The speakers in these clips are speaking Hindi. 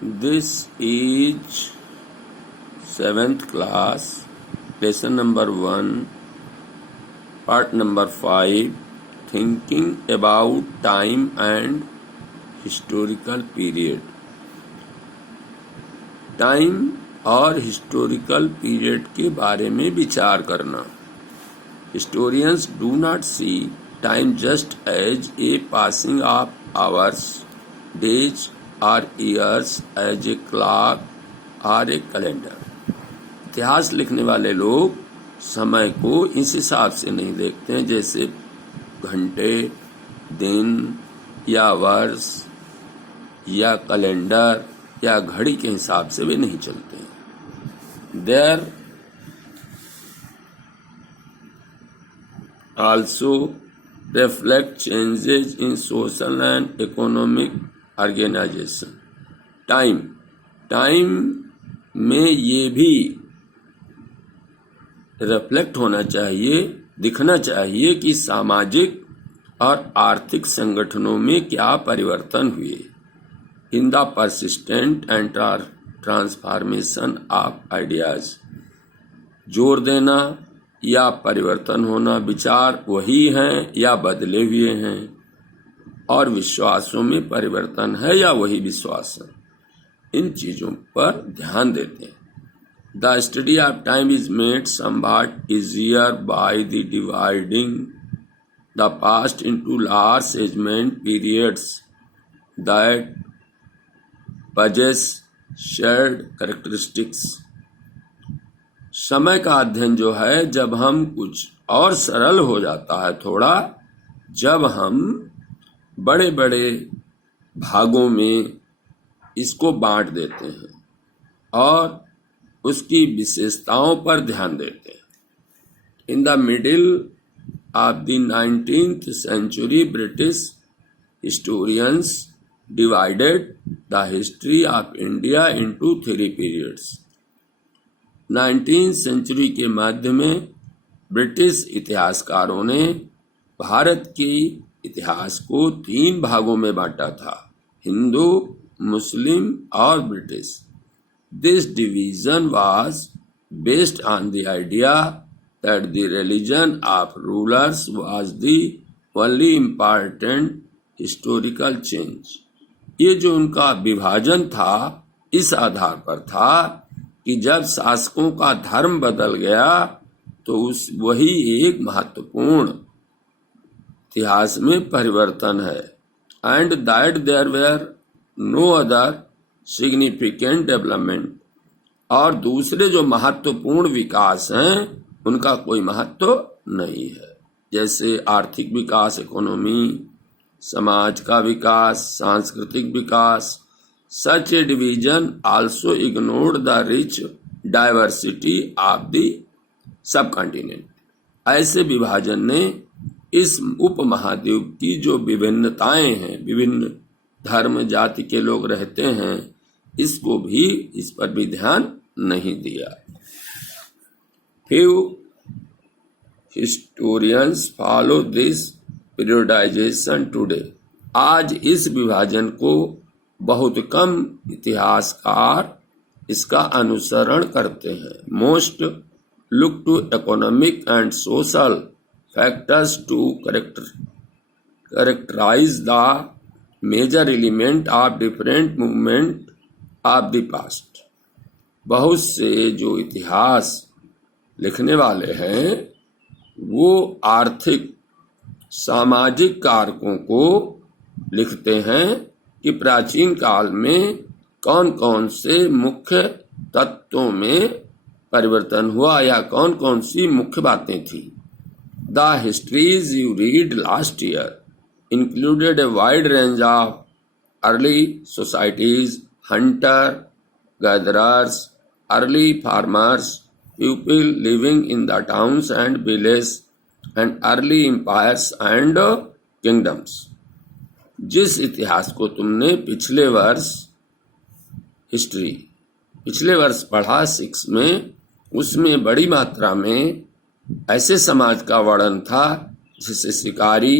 This is 7th class, lesson number 1, part number 5, thinking about time and historical period. Time और हिस्टोरिकल पीरियड के बारे में विचार करना. Historians do not see time just as a passing of hours, days or years, as a clock or a calendar. इतिहास लिखने वाले लोग समय को इस हिसाब से नहीं देखते हैं जैसे घंटे, दिन या वर्ष या कैलेंडर या घड़ी के हिसाब से वे नहीं चलते हैं. There also reflect changes in social and economic organization. Time में ये भी रिफ्लेक्ट होना चाहिए, दिखना चाहिए कि सामाजिक और आर्थिक संगठनों में क्या परिवर्तन हुए. In the persistent and transformation of ideas. जोर देना या परिवर्तन होना, विचार वही हैं या बदले हुए हैं, और विश्वासों में परिवर्तन है या वही विश्वास है. इन चीजों पर ध्यान देते हैं. The study of time is made somewhat easier by the dividing the past into large segment periods that possess shared characteristics. समय का अध्ययन जो है, जब हम कुछ और सरल हो जाता है थोड़ा, जब हम बड़े बड़े भागों में इसको बांट देते हैं और उसकी विशेषताओं पर ध्यान देते हैं. In the middle of the 19th century, British historians divided the history of India into 3 periods. 19th century के मध्य में ब्रिटिश इतिहासकारों ने भारत के इतिहास को 3 भागों में बांटा था: हिंदू, मुस्लिम और British. This division was based on the idea that the religion of rulers was the only important historical change. ये जो उनका विभाजन था, इस आधार पर था कि जब शासकों का धर्म बदल गया तो वही एक महत्वपूर्ण इतिहास में परिवर्तन है. And that there were no other significant development. और दूसरे जो महत्वपूर्ण विकास हैं उनका कोई महत्व नहीं है, जैसे आर्थिक विकास, इकोनॉमी, समाज का विकास, सांस्कृतिक विकास. Such a division also ignored the rich diversity of the subcontinent. ऐसे विभाजन ने इस उपमहाद्वीप की जो विभिन्नताएं हैं, विभिन्न धर्म जाति के लोग रहते हैं, इसको भी, इस पर भी ध्यान नहीं दिया. Few historians follow this periodization today. आज इस विभाजन को बहुत कम इतिहासकार इसका अनुसरण करते हैं. Most look to economic and social factors to characterize the major element of different movement of the past. बहुत से जो इतिहास लिखने वाले हैं वो आर्थिक सामाजिक कारकों को लिखते हैं कि प्राचीन काल में कौन कौन से मुख्य तत्वों में परिवर्तन हुआ या कौन कौन सी मुख्य बातें थी. The histories you read last year included a wide range of early societies, Hunter gatherers, early farmers, people living in the towns and village and early empires and kingdoms. जिस इतिहास को तुमने पिछले वर्ष पढ़ा 6 में, उसमें बड़ी मात्रा में ऐसे समाज का वर्णन था जिसे शिकारी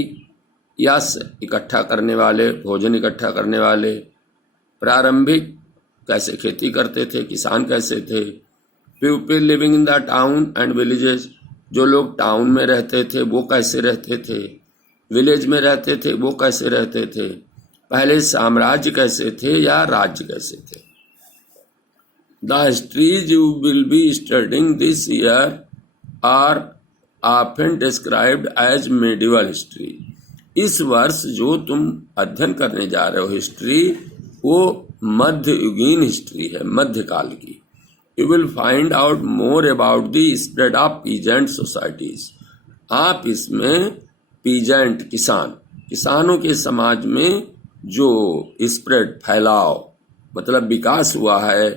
या इकट्ठा करने वाले, भोजन इकट्ठा करने वाले, प्रारंभिक कैसे खेती करते थे, किसान कैसे थे। People living in the town and villages, जो लोग टाउन में रहते थे वो कैसे रहते थे, विलेज में रहते थे वो कैसे रहते थे, पहले साम्राज्य कैसे थे या राज्य कैसे थे। The histories you will be studying this year are often described as medieval history. इस वर्ष जो तुम अध्ययन करने जा रहे हो हिस्ट्री, वो मध्ययुगीन हिस्ट्री है, मध्यकाल की। You will find out more about the spread of peasant societies. आप इसमें पीजेंट किसानों के समाज में जो स्प्रेड फैलाव मतलब विकास हुआ है,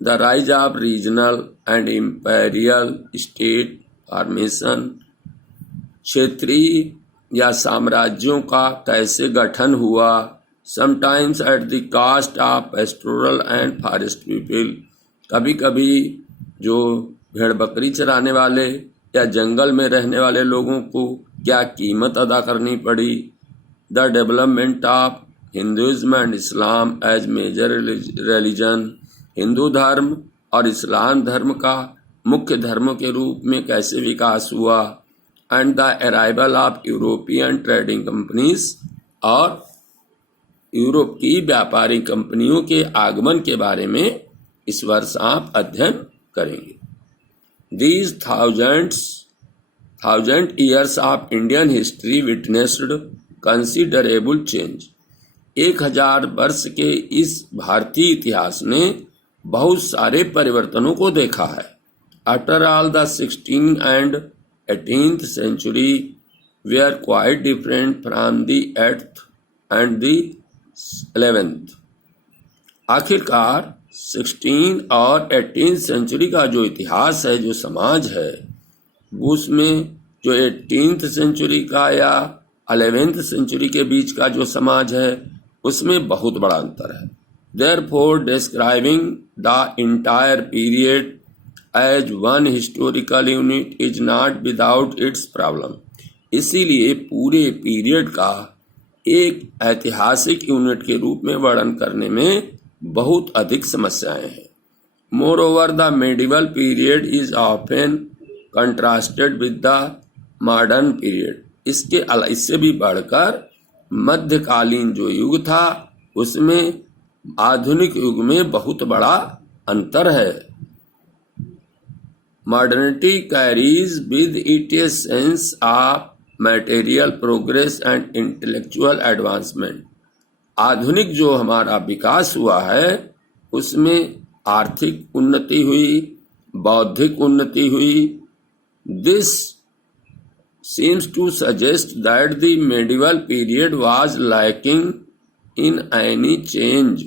the rise of regional and imperial state formation, क्षेत्रीय या साम्राज्यों का कैसे गठन हुआ, sometimes at the cost of pastoral and forest people, कभी कभी जो भेड़ बकरी चराने वाले या जंगल में रहने वाले लोगों को क्या कीमत अदा करनी पड़ी। The development of Hinduism and Islam as major religion, हिंदू धर्म और इस्लाम धर्म का मुख्य धर्मों के रूप में कैसे विकास हुआ। And the arrival of European trading companies, और यूरोप की व्यापारिक कंपनियों के आगमन के बारे में इस वर्ष आप अध्ययन करेंगे। These thousand years of Indian history witnessed considerable change। 1000 वर्ष के इस भारतीय इतिहास ने बहुत सारे परिवर्तनों को देखा है। After all, the 16th and 18th century were quite different from the 8th and the 11th। आखिरकार 16 और 18 सेंचुरी का जो इतिहास है, जो समाज है, उसमें जो 18th सेंचुरी का या 11th सेंचुरी के बीच का जो समाज है उसमें बहुत बड़ा अंतर है। Therefore, describing the entire period as one historical unit is not without its problem। इसीलिए पूरे पीरियड का एक ऐतिहासिक यूनिट के रूप में वर्णन करने में बहुत अधिक समस्याएं हैं। Moreover, the medieval period is often contrasted with the modern period। इससे भी बढ़कर मध्यकालीन जो युग था उसमें आधुनिक युग में बहुत बड़ा अंतर है। Modernity carries with it a sense of material progress and intellectual advancement। आधुनिक जो हमारा विकास हुआ है उसमें आर्थिक उन्नति हुई, बौद्धिक उन्नति हुई। This seems to suggest that the medieval period was lacking in any change।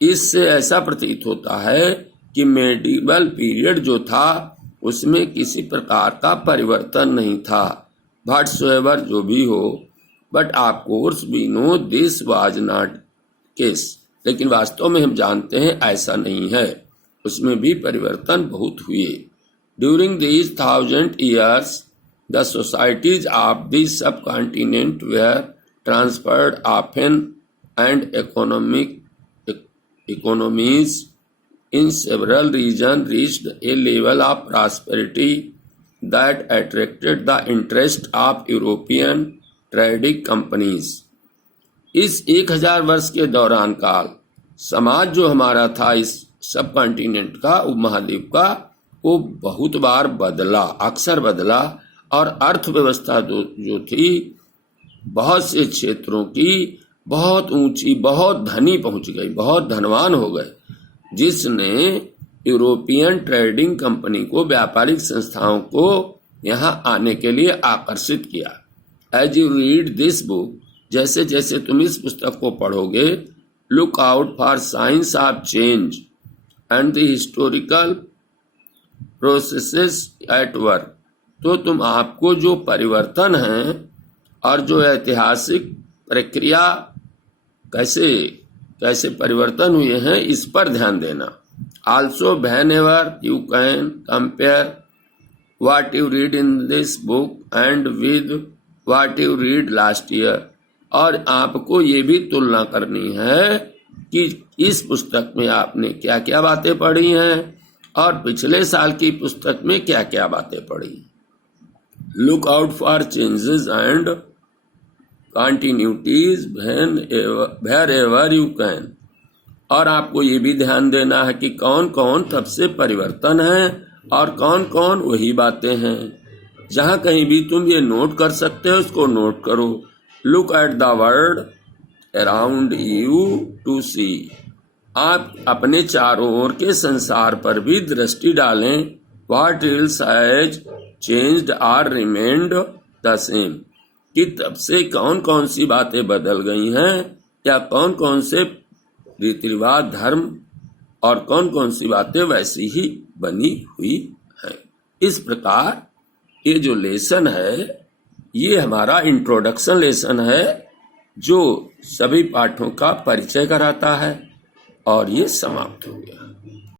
इससे ऐसा प्रतीत होता है कि मेडिवल पीरियड जो था उसमें किसी प्रकार का परिवर्तन नहीं था। Whatsoever जो भी हो, but of course we know this was not case. लेकिन वास्तव में हम जानते हैं ऐसा नहीं है, उसमें भी परिवर्तन बहुत हुए। During these 1000 years the societies of this subcontinent were transferred often and economies in several region reached a level of prosperity that attracted the interest of European trading companies. इस 1000 वर्ष के दौरान काल समाज जो हमारा था इस सब कॉन्टिनेंट का, उपमहाद्वीप का, वो बहुत बार बदला, अक्सर बदला। और अर्थव्यवस्था जो थी बहुत से क्षेत्रों की बहुत ऊंची, बहुत धनी पहुंच गई, बहुत धनवान हो गए, जिसने यूरोपियन ट्रेडिंग कंपनी को, व्यापारिक संस्थाओं को यहाँ आने के लिए आकर्षित किया। As you read this book, जैसे जैसे तुम इस पुस्तक को पढ़ोगे, look out for signs of change and the historical processes at work. तो तुम आपको जो परिवर्तन है और जो ऐतिहासिक प्रक्रिया कैसे कैसे परिवर्तन हुए हैं इस पर ध्यान देना। Also whenever you can compare what you read in this book and with what you read last year. और आपको ये भी तुलना करनी है कि इस पुस्तक में आपने क्या क्या बातें पढ़ी हैं और पिछले साल की पुस्तक में क्या क्या बातें पढ़ी। Look out for changes and continuities wherever you can. और आपको ये भी ध्यान देना है कि कौन कौन तब से परिवर्तन है और कौन कौन वही बातें हैं। जहां कहीं भी तुम ये नोट कर सकते हो उसको नोट करो। Look at the world around you to see. आप अपने चारों ओर के संसार पर भी दृष्टि डालें। What else has changed or remained the same. कि तब से कौन कौन सी बातें बदल गई हैं या कौन कौन से रीति रिवाज धर्म और कौन कौन सी बातें वैसी ही बनी हुई हैं। इस प्रकार ये जो लेसन है ये हमारा इंट्रोडक्शन लेसन है जो सभी पाठों का परिचय कराता है और ये समाप्त हो गया।